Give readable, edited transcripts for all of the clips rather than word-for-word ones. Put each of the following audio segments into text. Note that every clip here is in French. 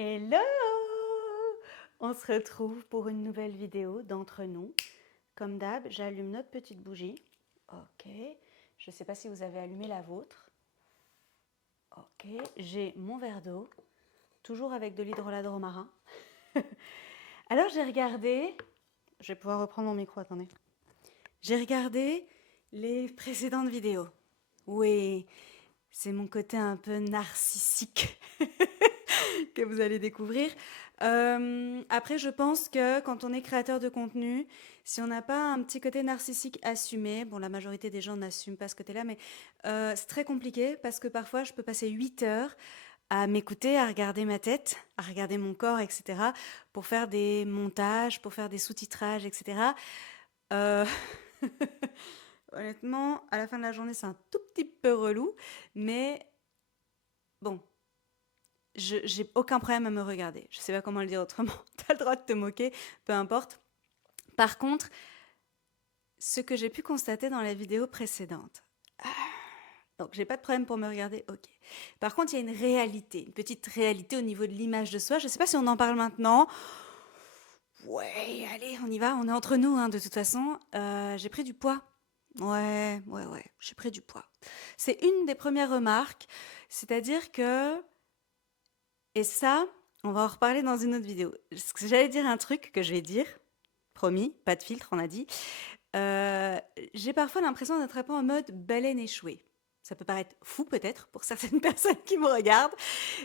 Hello! On se retrouve pour une nouvelle vidéo d'entre nous. Comme d'hab, j'allume notre petite bougie. Ok. Je ne sais pas si vous avez allumé la vôtre. Ok. J'ai mon verre d'eau, toujours avec de l'hydrolat de romarin. Alors j'ai regardé. Je vais pouvoir reprendre mon micro, attendez. J'ai regardé les précédentes vidéos. Oui, c'est mon côté un peu narcissique que vous allez découvrir. Après, je pense que quand on est créateur de contenu, si on n'a pas un petit côté narcissique assumé, bon, la majorité des gens n'assument pas ce côté-là, mais c'est très compliqué parce que parfois, je peux passer 8 heures à m'écouter, à regarder ma tête, à regarder mon corps, etc., pour faire des montages, pour faire des sous-titrages, etc. Euh, Honnêtement, à la fin de la journée, c'est un tout petit peu relou, mais bon, j'ai aucun problème à me regarder. Je sais pas comment le dire autrement. T'as le droit de te moquer, peu importe. Par contre, ce que j'ai pu constater dans la vidéo précédente. Donc, j'ai pas de problème pour me regarder, ok. Par contre, il y a une réalité, une petite réalité au niveau de l'image de soi. Je sais pas si on en parle maintenant. Ouais, allez, on y va, on est entre nous, hein, de toute façon. J'ai pris du poids. Ouais, j'ai pris du poids. C'est une des premières remarques, c'est-à-dire que, et ça, on va en reparler dans une autre vidéo. J'allais dire un truc que je vais dire, promis, pas de filtre, on a dit. Euh, j'ai parfois l'impression d'être un peu en mode baleine échouée. Ça peut paraître fou peut-être pour certaines personnes qui me regardent,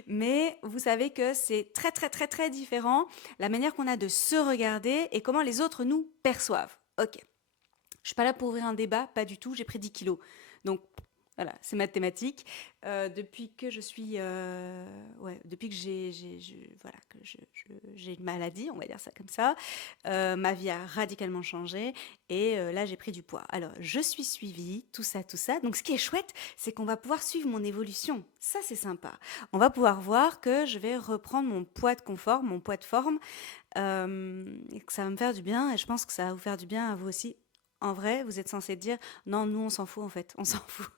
mais vous savez que c'est très très très très différent la manière qu'on a de se regarder et comment les autres nous perçoivent. Ok, je suis pas là pour ouvrir un débat, pas du tout, j'ai pris 10 kilos. Donc voilà, c'est mathématique. Depuis que je suis, ouais, depuis que voilà, j'ai une maladie, on va dire ça comme ça, ma vie a radicalement changé et là j'ai pris du poids. Alors je suis suivie, tout ça, tout ça. Donc ce qui est chouette, c'est qu'on va pouvoir suivre mon évolution. Ça c'est sympa. On va pouvoir voir que je vais reprendre mon poids de confort, mon poids de forme, et que ça va me faire du bien. Et je pense que ça va vous faire du bien à vous aussi. En vrai, vous êtes censé dire non, nous on s'en fout en fait, on s'en fout.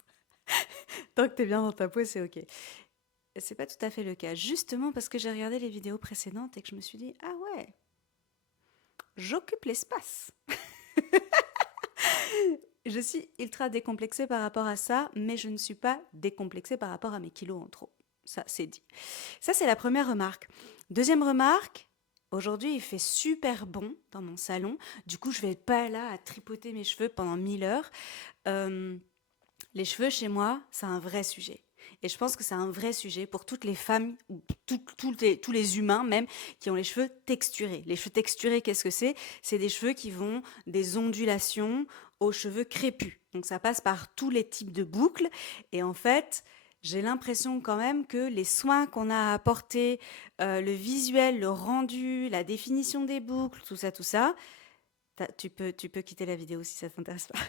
Tant que t'es bien dans ta peau, c'est ok. Et c'est pas tout à fait le cas. Justement parce que j'ai regardé les vidéos précédentes et que je me suis dit ah ouais, j'occupe l'espace. Je suis ultra décomplexée par rapport à ça, mais je ne suis pas décomplexée par rapport à mes kilos en trop. Ça, c'est dit. Ça, c'est la première remarque. Deuxième remarque, aujourd'hui, il fait super bon dans mon salon. Du coup, je vais pas là à tripoter mes cheveux pendant 1000 heures. Euh, les cheveux chez moi, c'est un vrai sujet. Et je pense que c'est un vrai sujet pour toutes les femmes, ou tous les humains même, qui ont les cheveux texturés. Les cheveux texturés, qu'est-ce que c'est? C'est des cheveux qui vont des ondulations aux cheveux crépus. Donc ça passe par tous les types de boucles. Et en fait, j'ai l'impression quand même que les soins qu'on a apportés, le visuel, le rendu, la définition des boucles, tout ça, tu peux quitter la vidéo si ça t'intéresse pas.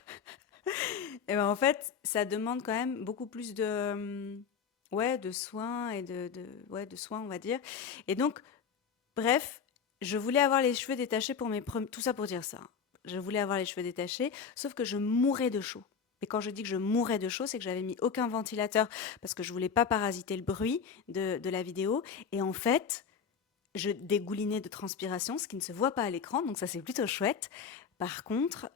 Et ben, en fait, ça demande quand même beaucoup plus de, ouais, de soins et ouais, de soins, on va dire. Et donc, bref, je voulais avoir les cheveux détachés pour mes premiers... Tout ça pour dire ça, hein. Je voulais avoir les cheveux détachés, sauf que je mourais de chaud. Et quand je dis que je mourais de chaud, c'est que j'avais mis aucun ventilateur parce que je voulais pas parasiter le bruit de la vidéo. Et en fait, je dégoulinais de transpiration, ce qui ne se voit pas à l'écran, donc ça c'est plutôt chouette. Par contre,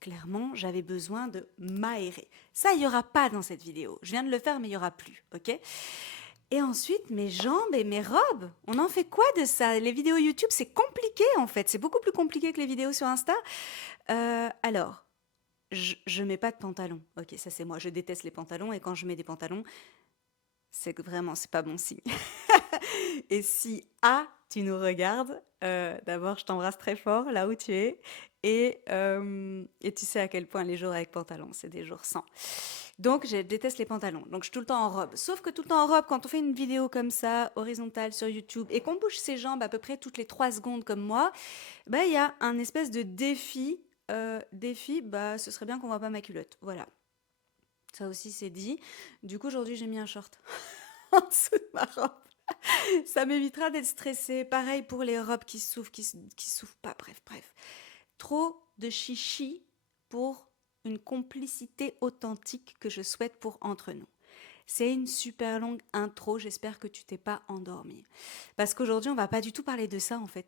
clairement, j'avais besoin de m'aérer. Ça, il n'y aura pas dans cette vidéo. Je viens de le faire, mais il n'y aura plus, ok? Et ensuite, mes jambes et mes robes. On en fait quoi de ça? Les vidéos YouTube, c'est compliqué en fait. C'est beaucoup plus compliqué que les vidéos sur Insta. Alors, je mets pas de pantalon. Ok, ça c'est moi. Je déteste les pantalons et quand je mets des pantalons, c'est que vraiment, c'est pas bon signe. Et si tu nous regardes, d'abord, je t'embrasse très fort là où tu es. Et tu sais à quel point les jours avec pantalon, c'est des jours sans. Donc, je déteste les pantalons. Donc, je suis tout le temps en robe. Sauf que tout le temps en robe, quand on fait une vidéo comme ça, horizontale sur YouTube, et qu'on bouge ses jambes à peu près toutes les 3 secondes comme moi, bah, il y a un espèce de défi. Défi, bah, ce serait bien qu'on voit pas ma culotte. Voilà. Ça aussi, c'est dit. Du coup, aujourd'hui, j'ai mis un short en dessous de ma robe. Ça m'évitera d'être stressée. Pareil pour les robes qui s'ouvrent, qui s'ouvrent pas. Bref. Trop de chichi pour une complicité authentique que je souhaite pour entre nous. C'est une super longue intro, j'espère que tu t'es pas endormi. Parce qu'aujourd'hui, on va pas du tout parler de ça en fait.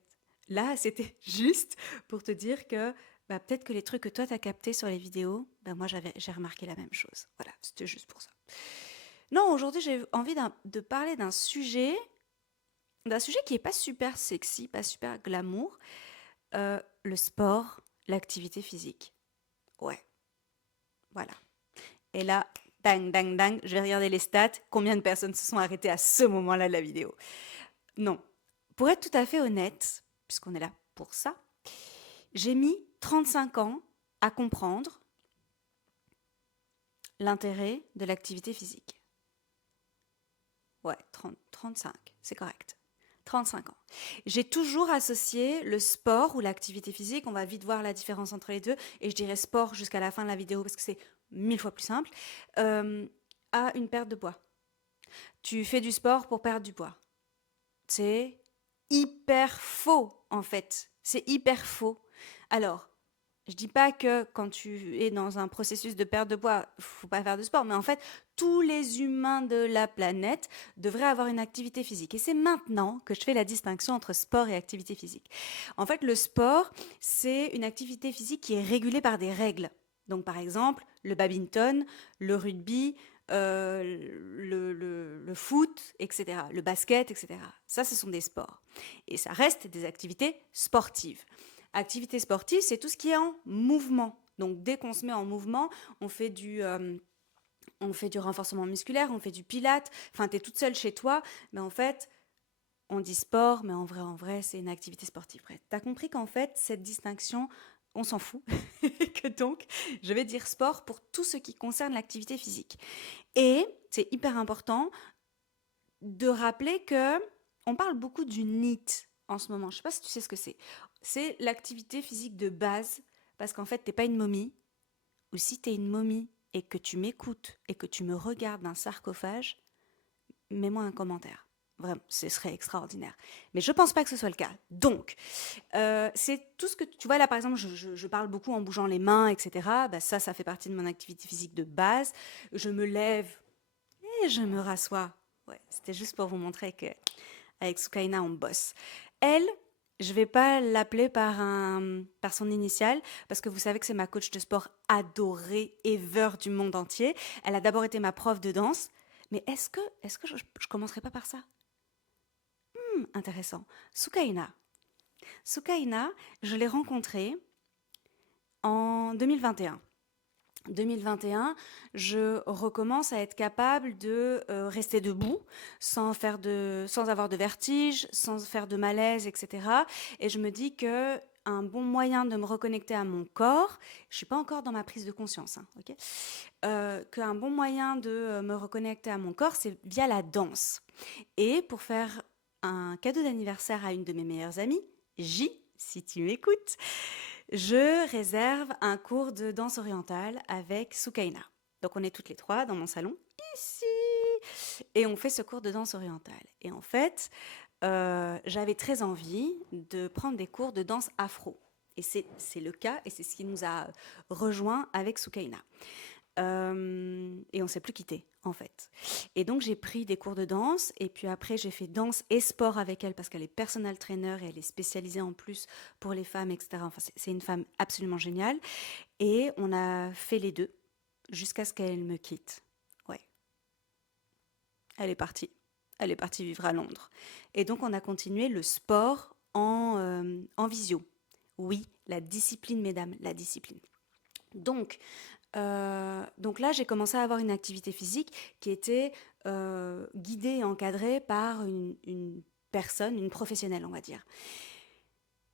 Là, c'était juste pour te dire que bah, peut-être que les trucs que toi t'as captés sur les vidéos, bah, moi j'ai remarqué la même chose. Voilà, c'était juste pour ça. Non, aujourd'hui j'ai envie de parler d'un sujet qui est pas super sexy, pas super glamour, le sport, l'activité physique. Ouais, voilà. Et là, dang, dang, dang, je vais regarder les stats. Combien de personnes se sont arrêtées à ce moment-là de la vidéo? Non. Pour être tout à fait honnête, puisqu'on est là pour ça, j'ai mis 35 ans à comprendre l'intérêt de l'activité physique. Ouais, 35, c'est correct. 35 ans. J'ai toujours associé le sport ou l'activité physique, on va vite voir la différence entre les deux, et je dirais sport jusqu'à la fin de la vidéo parce que c'est 1000 fois plus simple, euh, à une perte de poids. Tu fais du sport pour perdre du poids. C'est hyper faux en fait. C'est hyper faux. Alors, je dis pas que quand tu es dans un processus de perte de poids, faut pas faire de sport, mais en fait, tous les humains de la planète devraient avoir une activité physique. Et c'est maintenant que je fais la distinction entre sport et activité physique. En fait, le sport, c'est une activité physique qui est régulée par des règles. Donc, par exemple, le badminton, le rugby, le foot, etc., le basket, etc. Ça, ce sont des sports. Et ça reste des activités sportives. Activité sportive, c'est tout ce qui est en mouvement. Donc, dès qu'on se met en mouvement, on fait du renforcement musculaire, on fait du pilates. Enfin, tu es toute seule chez toi, mais en fait, on dit sport, mais en vrai, c'est une activité sportive. Bref, tu as compris qu'en fait, cette distinction, on s'en fout. Que donc, je vais dire sport pour tout ce qui concerne l'activité physique. Et c'est hyper important de rappeler que on parle beaucoup du NEAT en ce moment. Je sais pas si tu sais ce que c'est. C'est l'activité physique de base parce qu'en fait, t'es pas une momie. Ou si t'es une momie et que tu m'écoutes et que tu me regardes d'un sarcophage, mets-moi un commentaire. Vraiment, ce serait extraordinaire. Mais je pense pas que ce soit le cas. Donc, c'est tout ce que tu vois là, par exemple, je parle beaucoup en bougeant les mains, etc. Bah, ça fait partie de mon activité physique de base. Je me lève et je me rassois. Ouais, c'était juste pour vous montrer que avec Soukaina, on bosse. Elle, je vais pas l'appeler par son initiale parce que vous savez que c'est ma coach de sport adorée ever du monde entier. Elle a d'abord été ma prof de danse, mais est-ce que je commencerai pas par ça? Intéressant. Soukaina. Soukaina, je l'ai rencontrée en 2021. 2021, je recommence à être capable de rester debout sans avoir de vertige, sans faire de malaise, etc. Et je me dis que un bon moyen de me reconnecter à mon corps, je suis pas encore dans ma prise de conscience, hein, ok, qu'un bon moyen de me reconnecter à mon corps, c'est via la danse. Et pour faire un cadeau d'anniversaire à une de mes meilleures amies, J, si tu m'écoutes, je réserve un cours de danse orientale avec Soukaina. Donc on est toutes les trois dans mon salon, ici, et on fait ce cours de danse orientale. Et en fait, j'avais très envie de prendre des cours de danse afro. Et c'est le cas, et c'est ce qui nous a rejoint avec Soukaina. Et on ne s'est plus quitté, en fait. Et donc, j'ai pris des cours de danse. Et puis après, j'ai fait danse et sport avec elle parce qu'elle est personal trainer et elle est spécialisée en plus pour les femmes, etc. Enfin, c'est une femme absolument géniale. Et on a fait les deux jusqu'à ce qu'elle me quitte. Ouais, elle est partie. Elle est partie vivre à Londres. Et donc, on a continué le sport en visio. Oui, la discipline, mesdames, la discipline. Donc là, j'ai commencé à avoir une activité physique qui était guidée et encadrée par une personne, une professionnelle, on va dire.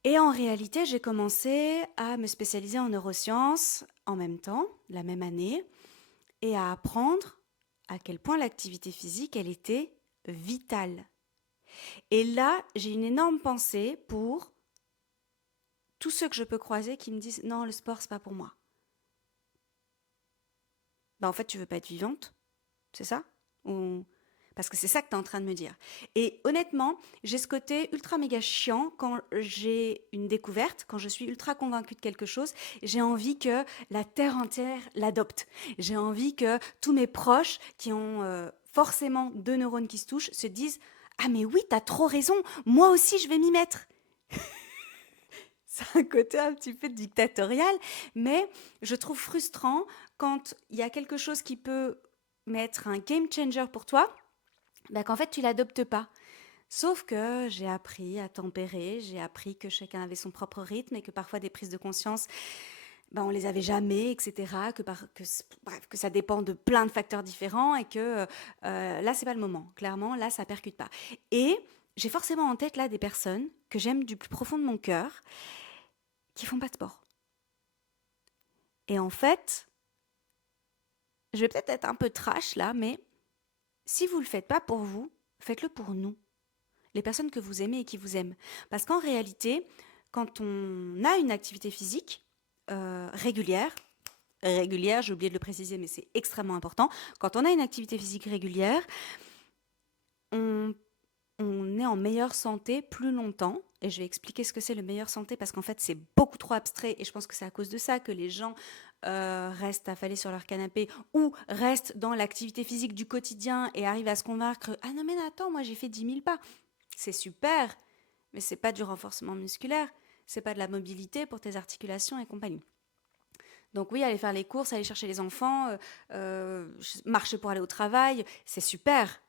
Et en réalité, j'ai commencé à me spécialiser en neurosciences en même temps, la même année, et à apprendre à quel point l'activité physique, elle était vitale. Et là, j'ai une énorme pensée pour tous ceux que je peux croiser qui me disent non, le sport, c'est pas pour moi. Bah en fait, tu veux pas être vivante, c'est ça? Ou... Parce que c'est ça que tu es en train de me dire. Et honnêtement, j'ai ce côté ultra méga chiant quand j'ai une découverte, quand je suis ultra convaincue de quelque chose, j'ai envie que la terre entière l'adopte. J'ai envie que tous mes proches qui ont forcément deux neurones qui se touchent se disent « Ah mais oui, t'as trop raison, moi aussi je vais m'y mettre !» C'est un côté un petit peu dictatorial, mais je trouve frustrant quand il y a quelque chose qui peut être un game changer pour toi, bah, qu'en fait tu l'adoptes pas. Sauf que j'ai appris à tempérer, j'ai appris que chacun avait son propre rythme et que parfois des prises de conscience, ben, on les avait jamais, etc. Bref, que ça dépend de plein de facteurs différents et que là, c'est pas le moment. Clairement, là, ça percute pas. Et j'ai forcément en tête là des personnes que j'aime du plus profond de mon cœur qui font pas de sport. Et en fait, je vais peut-être être un peu trash là, mais si vous le faites pas pour vous, faites-le pour nous, les personnes que vous aimez et qui vous aiment. Parce qu'en réalité, quand on a une activité physique régulière, j'ai oublié de le préciser, mais c'est extrêmement important. Quand on a une activité physique régulière, on, on est en meilleure santé plus longtemps. Et je vais expliquer ce que c'est le meilleure santé parce qu'en fait, c'est beaucoup trop abstrait. Et je pense que c'est à cause de ça que les gens restent affalés sur leur canapé ou restent dans l'activité physique du quotidien et arrivent à se convaincre « Ah non mais attends, moi j'ai fait 10 000 pas ». C'est super, mais c'est pas du renforcement musculaire. C'est pas de la mobilité pour tes articulations et compagnie. Donc oui, aller faire les courses, aller chercher les enfants, marcher pour aller au travail, c'est super.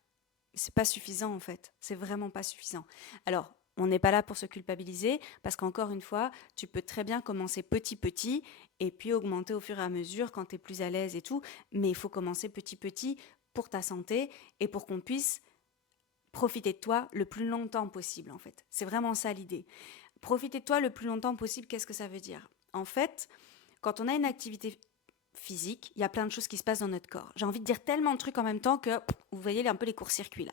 C'est pas suffisant en fait. C'est vraiment pas suffisant. Alors, on n'est pas là pour se culpabiliser parce qu'encore une fois, tu peux très bien commencer petit et puis augmenter au fur et à mesure quand tu es plus à l'aise et tout. Mais il faut commencer petit pour ta santé et pour qu'on puisse profiter de toi le plus longtemps possible en fait. C'est vraiment ça l'idée. Profiter de toi le plus longtemps possible, qu'est-ce que ça veut dire? En fait, quand on a une activité physique, il y a plein de choses qui se passent dans notre corps. J'ai envie de dire tellement de trucs en même temps que vous voyez un peu les courts-circuits là.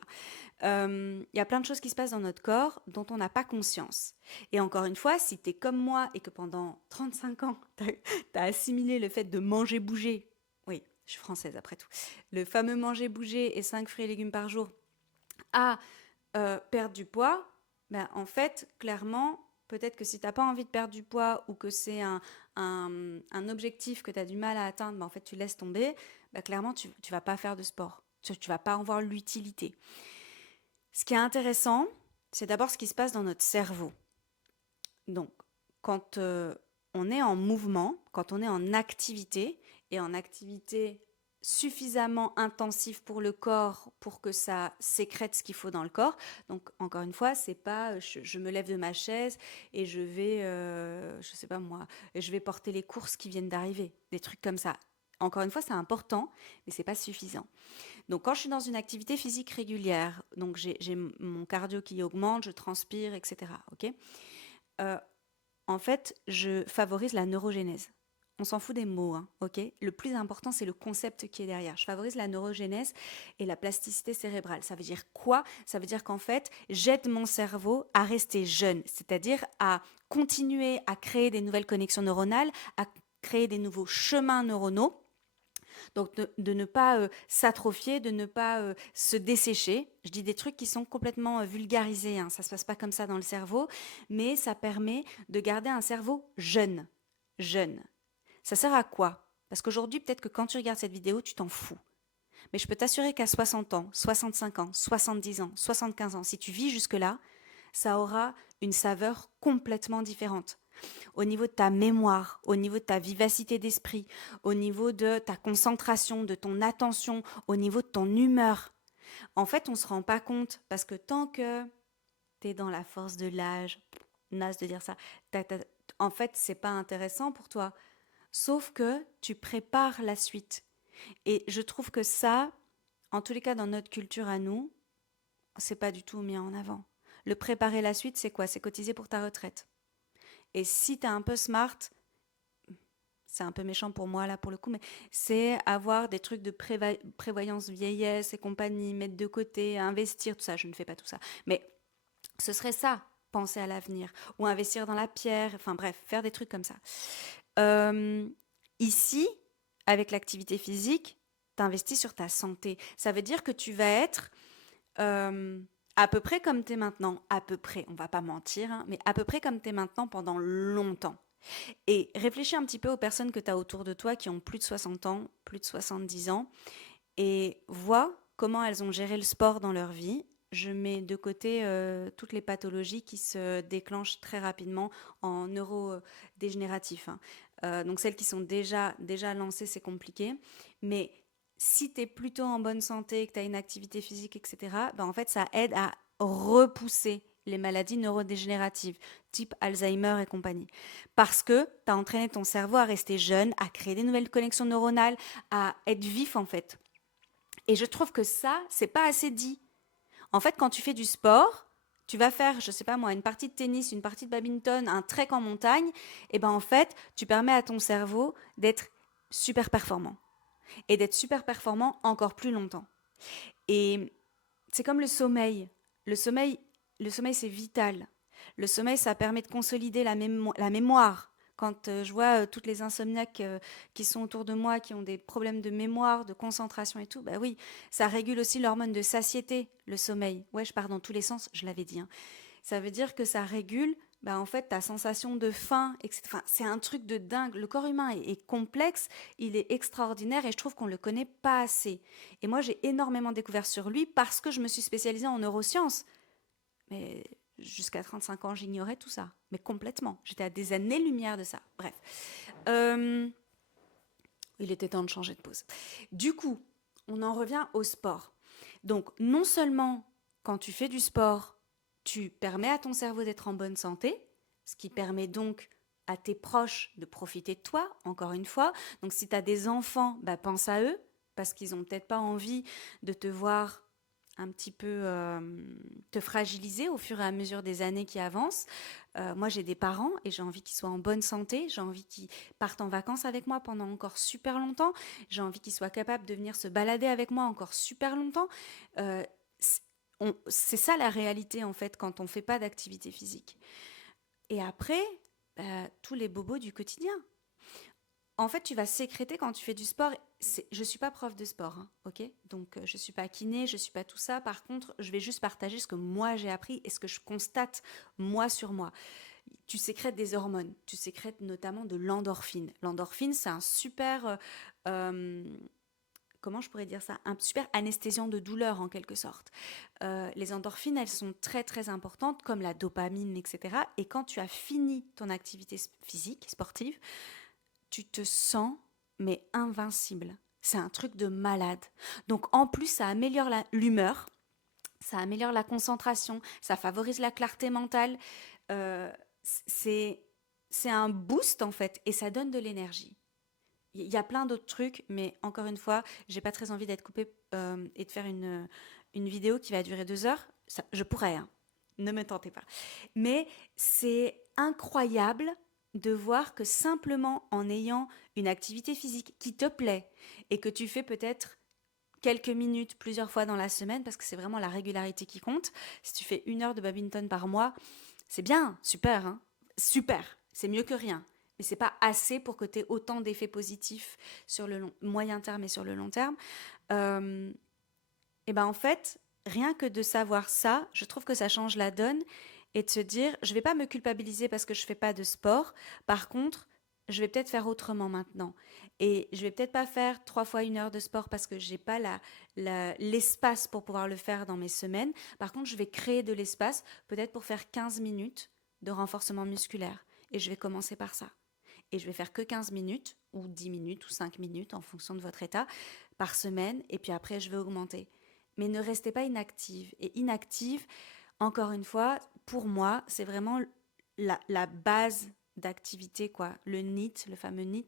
Il y a plein de choses qui se passent dans notre corps dont on n'a pas conscience. Et encore une fois, si tu es comme moi et que pendant 35 ans, tu as assimilé le fait de manger, bouger, oui, je suis française après tout, le fameux manger, bouger et 5 fruits et légumes par jour à perdre du poids, ben, en fait, clairement, peut-être que si tu n'as pas envie de perdre du poids ou que c'est un objectif que tu as du mal à atteindre, ben, en fait, tu laisses tomber, ben, clairement, tu ne vas pas faire de sport. Tu ne vas pas en voir l'utilité. Ce qui est intéressant, c'est d'abord ce qui se passe dans notre cerveau. Donc, quand on est en mouvement, quand on est en activité, et en activité suffisamment intensive pour le corps pour que ça sécrète ce qu'il faut dans le corps. Donc, encore une fois, c'est pas je me lève de ma chaise et je vais, je sais pas moi, je vais porter les courses qui viennent d'arriver, des trucs comme ça. Encore une fois, c'est important, mais c'est pas suffisant. Donc, quand je suis dans une activité physique régulière, donc j'ai mon cardio qui augmente, je transpire, etc. Ok. Euh, En fait, je favorise la neurogénèse. On s'en fout des mots, hein, ok? Le plus important, c'est le concept qui est derrière. Je favorise la neurogénèse et la plasticité cérébrale. Ça veut dire quoi? Ça veut dire qu'en fait, j'aide mon cerveau à rester jeune, c'est-à-dire à continuer à créer des nouvelles connexions neuronales, à créer des nouveaux chemins neuronaux. Donc de ne pas s'atrophier, de ne pas se dessécher. Je dis des trucs qui sont complètement vulgarisés, hein. Ça ne se passe pas comme ça dans le cerveau, mais ça permet de garder un cerveau jeune. Jeune. Ça sert à quoi? Parce qu'aujourd'hui, peut-être que quand tu regardes cette vidéo, tu t'en fous. Mais je peux t'assurer qu'à 60 ans, 65 ans, 70 ans, 75 ans, si tu vis jusque-là, ça aura une saveur complètement différente au niveau de ta mémoire, au niveau de ta vivacité d'esprit, au niveau de ta concentration, de ton attention, au niveau de ton humeur. En fait, on ne se rend pas compte parce que tant que tu es dans la force de l'âge, naze de dire ça, en fait, c'est pas intéressant pour toi. Sauf que tu prépares la suite. Et je trouve que ça, en tous les cas dans notre culture à nous, c'est pas du tout mis en avant. Le préparer la suite, c'est quoi? C'est cotiser pour ta retraite. Et si tu es un peu smart, c'est un peu méchant pour moi là pour le coup, mais c'est avoir des trucs de prévoyance vieillesse et compagnie, mettre de côté, investir, tout ça. Je ne fais pas tout ça. Mais ce serait ça, penser à l'avenir. Ou investir dans la pierre, enfin bref, faire des trucs comme ça. Ici, avec l'activité physique, tu investis sur ta santé. Ça veut dire que tu vas être à peu près comme tu es maintenant. À peu près, on va pas mentir, hein, mais à peu près comme tu es maintenant pendant longtemps. Et réfléchis un petit peu aux personnes que tu as autour de toi qui ont plus de 60 ans, plus de 70 ans, et vois comment elles ont géré le sport dans leur vie. Je mets de côté toutes les pathologies qui se déclenchent très rapidement en neurodégénératif, hein. Donc celles qui sont déjà lancées, c'est compliqué. Mais si tu es plutôt en bonne santé, que tu as une activité physique, etc., ben en fait, ça aide à repousser les maladies neurodégénératives, type Alzheimer et compagnie. Parce que tu as entraîné ton cerveau à rester jeune, à créer des nouvelles connexions neuronales, à être vif en fait. Et je trouve que ça, c'est pas assez dit. En fait, quand tu fais du sport, tu vas faire, je sais pas moi, une partie de tennis, une partie de badminton, un trek en montagne, et ben en fait, tu permets à ton cerveau d'être super performant et d'être super performant encore plus longtemps. Et c'est comme le sommeil. Le sommeil, le sommeil c'est vital. Le sommeil, ça permet de consolider la mémoire. Quand je vois toutes les insomniaques qui sont autour de moi, qui ont des problèmes de mémoire, de concentration et tout, bah oui, ça régule aussi l'hormone de satiété, le sommeil. Ouais, je pars dans tous les sens, je l'avais dit, hein. Ça veut dire que ça régule, bah, en fait, ta sensation de faim, etc. Enfin, c'est un truc de dingue. Le corps humain est complexe, il est extraordinaire et je trouve qu'on ne le connaît pas assez. Et moi, j'ai énormément découvert sur lui parce que je me suis spécialisée en neurosciences. Mais jusqu'à 35 ans, j'ignorais tout ça. Mais complètement. J'étais à des années-lumière de ça. Bref. Euh, il était temps de changer de pause. Du coup, on en revient au sport. Donc, non seulement quand tu fais du sport, tu permets à ton cerveau d'être en bonne santé, ce qui permet donc à tes proches de profiter de toi, encore une fois. Donc, si tu as des enfants, bah, pense à eux, parce qu'ils n'ont peut-être pas envie de te voir un petit peu te fragiliser au fur et à mesure des années qui avancent. Moi, j'ai des parents et j'ai envie qu'ils soient en bonne santé. J'ai envie qu'ils partent en vacances avec moi pendant encore super longtemps. J'ai envie qu'ils soient capables de venir se balader avec moi encore super longtemps. Euh, c'est ça la réalité en fait quand on ne fait pas d'activité physique. Et après, tous les bobos du quotidien. En fait, tu vas sécréter quand tu fais du sport. Je suis pas prof de sport, hein, ok. Donc, je suis pas kiné, je suis pas tout ça. Par contre, je vais juste partager ce que moi j'ai appris et ce que je constate moi sur moi. Tu sécrètes des hormones. Tu sécrètes notamment de l'endorphine. L'endorphine, c'est un super, comment je pourrais dire ça, un super anesthésiant de douleur en quelque sorte. Les endorphines, elles sont très très importantes, comme la dopamine, etc. Et quand tu as fini ton activité physique, sportive, tu te sens mais invincible. C'est un truc de malade. Donc en plus, ça améliore l'humeur, ça améliore la concentration, ça favorise la clarté mentale. Euh, c'est c'est un boost en fait et ça donne de l'énergie. Il y a plein d'autres trucs, mais encore une fois, j'ai pas très envie d'être coupée et de faire une vidéo qui va durer 2 heures. Ça, je pourrais, hein. Ne me tentez pas. Mais c'est incroyable de voir que simplement en ayant une activité physique qui te plaît et que tu fais peut-être quelques minutes plusieurs fois dans la semaine, parce que c'est vraiment la régularité qui compte. Si tu fais 1 heure de badminton par mois, c'est bien, super, hein, super, c'est mieux que rien. Mais c'est pas assez pour que tu aies autant d'effets positifs sur le moyen terme et sur le long terme. Euh, et ben en fait, rien que de savoir ça, je trouve que ça change la donne et de se dire, je vais pas me culpabiliser parce que je fais pas de sport. Par contre, je vais peut-être faire autrement maintenant. Et je vais peut-être pas faire 3 fois 1 heure de sport parce que j'ai pas l'espace pour pouvoir le faire dans mes semaines. Par contre, je vais créer de l'espace peut-être pour faire 15 minutes de renforcement musculaire. Et je vais commencer par ça. Et je vais faire que 15 minutes ou 10 minutes ou 5 minutes en fonction de votre état par semaine. Et puis après, je vais augmenter. Mais ne restez pas inactive. Et inactive, encore une fois, pour moi, c'est vraiment la base d'activité, quoi. Le NEAT, le fameux NEAT,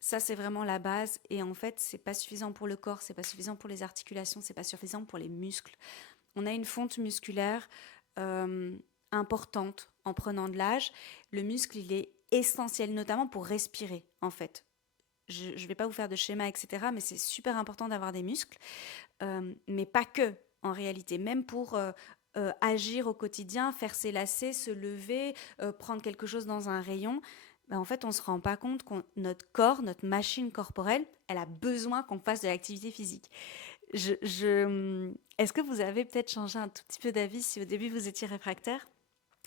ça c'est vraiment la base. Et en fait, c'est pas suffisant pour le corps, c'est pas suffisant pour les articulations, c'est pas suffisant pour les muscles. On a une fonte musculaire euh, importante en prenant de l'âge. Le muscle, il est essentiel, notamment pour respirer, en fait. Je ne vais pas vous faire de schéma, etc., mais c'est super important d'avoir des muscles, mais pas que, en réalité. Même pour agir au quotidien, faire ses lacets, se lever, prendre quelque chose dans un rayon, ben, en fait, on ne se rend pas compte que notre corps, notre machine corporelle, elle a besoin qu'on fasse de l'activité physique. Est-ce que vous avez peut-être changé un tout petit peu d'avis si au début vous étiez réfractaire?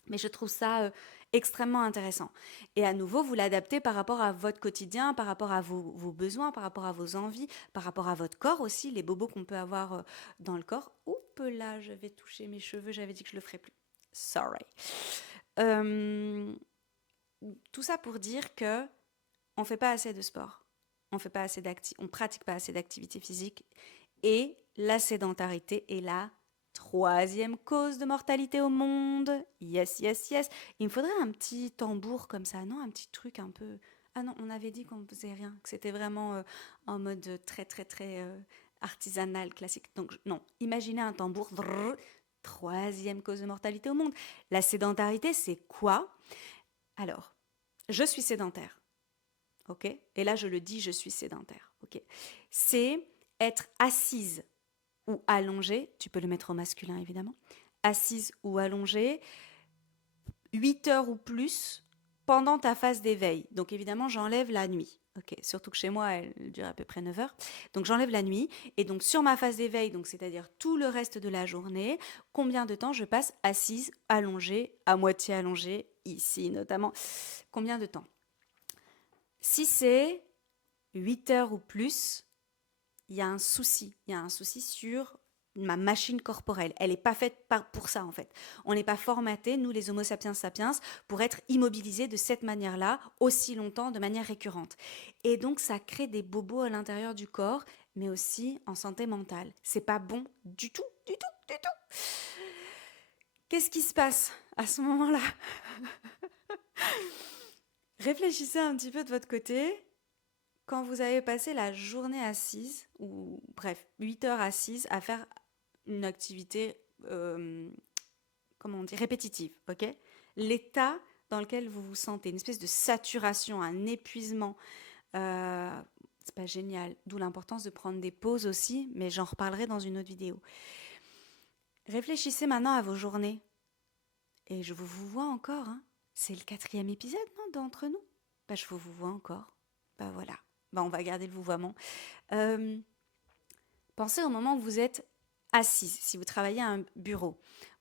Mais je trouve ça extrêmement intéressant. Et à nouveau, vous l'adaptez par rapport à votre quotidien, par rapport à vos besoins, par rapport à vos envies, par rapport à votre corps aussi, les bobos qu'on peut avoir dans le corps. Oups là, je vais toucher mes cheveux, j'avais dit que je le ferais plus. Sorry. Euh, tout ça pour dire que on fait pas assez de sport, on pratique pas assez d'activité physique et la sédentarité est la troisième cause de mortalité au monde. Yes, yes, yes. Il me faudrait un petit tambour comme ça, non? Un petit truc un peu. Ah non, on avait dit qu'on ne faisait rien, que c'était vraiment en mode très, très, très artisanal, classique. Donc, non, imaginez un tambour. Drrr, troisième cause de mortalité au monde. La sédentarité, c'est quoi? Alors, je suis sédentaire, ok? Et là, je le dis, je suis sédentaire, ok? C'est être assise ou allongée, tu peux le mettre au masculin évidemment, assise ou allongée, 8 heures ou plus pendant ta phase d'éveil. Donc évidemment, j'enlève la nuit. Ok, surtout que chez moi, elle dure à peu près 9 heures. Donc j'enlève la nuit. Et donc sur ma phase d'éveil, donc c'est-à-dire tout le reste de la journée, combien de temps je passe assise, allongée, à moitié allongée, ici notamment. Combien de temps? Si c'est 8 heures ou plus, il y a un souci. Il y a un souci sur ma machine corporelle. Elle n'est pas faite pour ça, en fait. On n'est pas formaté, nous, les Homo sapiens sapiens, pour être immobilisés de cette manière-là, aussi longtemps, de manière récurrente. Et donc, ça crée des bobos à l'intérieur du corps, mais aussi en santé mentale. C'est pas bon du tout, du tout, du tout. Qu'est-ce qui se passe à ce moment-là? Réfléchissez un petit peu de votre côté. Quand vous avez passé la journée assise, ou bref, 8 heures assise à faire une activité, comment on dit, répétitive, ok? L'état dans lequel vous vous sentez, une espèce de saturation, un épuisement, euh, c'est pas génial. D'où l'importance de prendre des pauses aussi, mais j'en reparlerai dans une autre vidéo. Réfléchissez maintenant à vos journées. Et je vous vois encore, hein. C'est le 4e épisode, non, d'entre nous? Bah, je vous vois encore. Bah voilà. Bah, on va garder le vouvoiement. Euh, Pensez au moment où vous êtes assise, si vous travaillez à un bureau.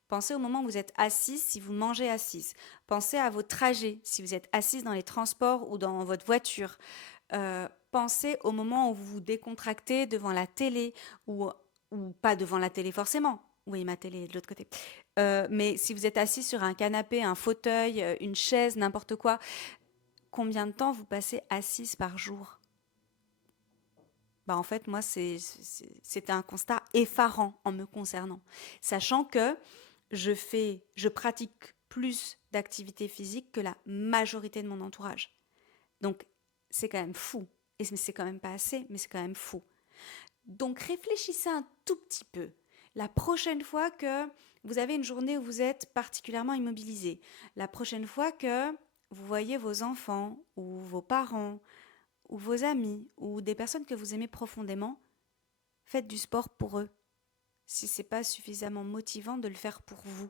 Pensez au moment où vous êtes assise, si vous mangez assise. Pensez à vos trajets, si vous êtes assise dans les transports ou dans votre voiture. Pensez au moment où vous vous décontractez devant la télé ou pas devant la télé forcément. Oui, ma télé est de l'autre côté. Mais si vous êtes assis sur un canapé, un fauteuil, une chaise, n'importe quoi, combien de temps vous passez assise par jour? Bah en fait, moi, c'était un constat effarant en me concernant. Sachant que je pratique plus d'activité physique que la majorité de mon entourage. Donc, c'est quand même fou. Et c'est quand même pas assez, mais c'est quand même fou. Donc, réfléchissez un tout petit peu. La prochaine fois que vous avez une journée où vous êtes particulièrement immobilisé, la prochaine fois que vous voyez vos enfants ou vos parents ou vos amis ou des personnes que vous aimez profondément, faites du sport pour eux. Si c'est pas suffisamment motivant de le faire pour vous.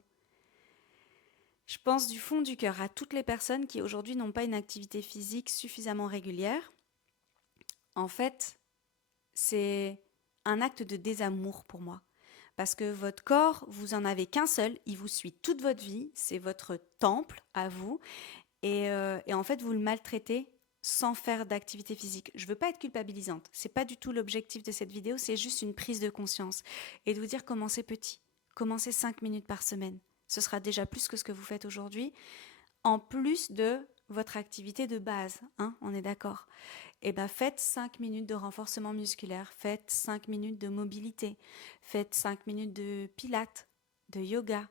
Je pense du fond du cœur à toutes les personnes qui aujourd'hui n'ont pas une activité physique suffisamment régulière. En fait, c'est un acte de désamour pour moi. Parce que votre corps, vous en avez qu'un seul, il vous suit toute votre vie, c'est votre temple à vous, et en fait, vous le maltraitez sans faire d'activité physique. Je veux pas être culpabilisante, c'est pas du tout l'objectif de cette vidéo, c'est juste une prise de conscience et de vous dire commencez petit, commencez 5 minutes par semaine. Ce sera déjà plus que ce que vous faites aujourd'hui, en plus de votre activité de base, hein, on est d'accord. Et ben faites 5 minutes de renforcement musculaire, faites 5 minutes de mobilité, faites 5 minutes de pilates, de yoga,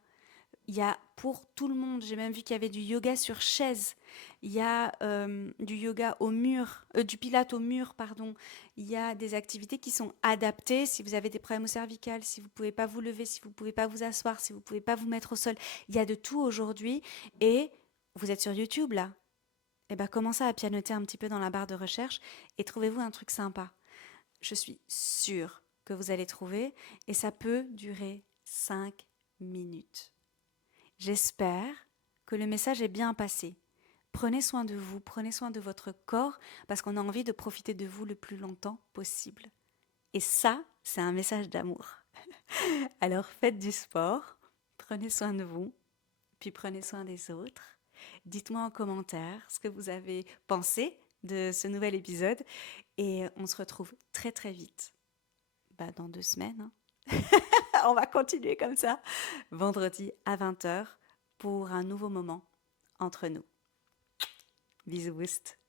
il y a pour tout le monde. J'ai même vu qu'il y avait du yoga sur chaise. Il y a du yoga au mur, du pilate au mur, pardon. Il y a des activités qui sont adaptées si vous avez des problèmes au cervical, si vous ne pouvez pas vous lever, si vous ne pouvez pas vous asseoir, si vous ne pouvez pas vous mettre au sol. Il y a de tout aujourd'hui. Et vous êtes sur YouTube là. Eh ben, commencez à pianoter un petit peu dans la barre de recherche et trouvez-vous un truc sympa. Je suis sûre que vous allez trouver et ça peut durer 5 minutes. J'espère que le message est bien passé. Prenez soin de vous, prenez soin de votre corps, parce qu'on a envie de profiter de vous le plus longtemps possible. Et ça, c'est un message d'amour. Alors faites du sport, prenez soin de vous, puis prenez soin des autres. Dites-moi en commentaire ce que vous avez pensé de ce nouvel épisode et on se retrouve très très vite. Dans 2 semaines, hein. On va continuer comme ça, vendredi à 20h pour un nouveau moment entre nous. Bisous boost.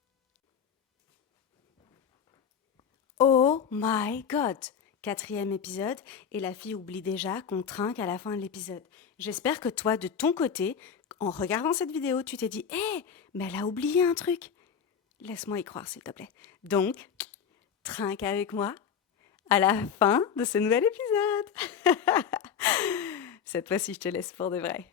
Oh my god! 4e épisode et la fille oublie déjà qu'on trinque à la fin de l'épisode. J'espère que toi, de ton côté, en regardant cette vidéo, tu t'es dit « Hé, mais elle a oublié un truc !» Laisse-moi y croire, s'il te plaît. Donc, trinque avec moi à la fin de ce nouvel épisode. Cette fois-ci, je te laisse pour de vrai.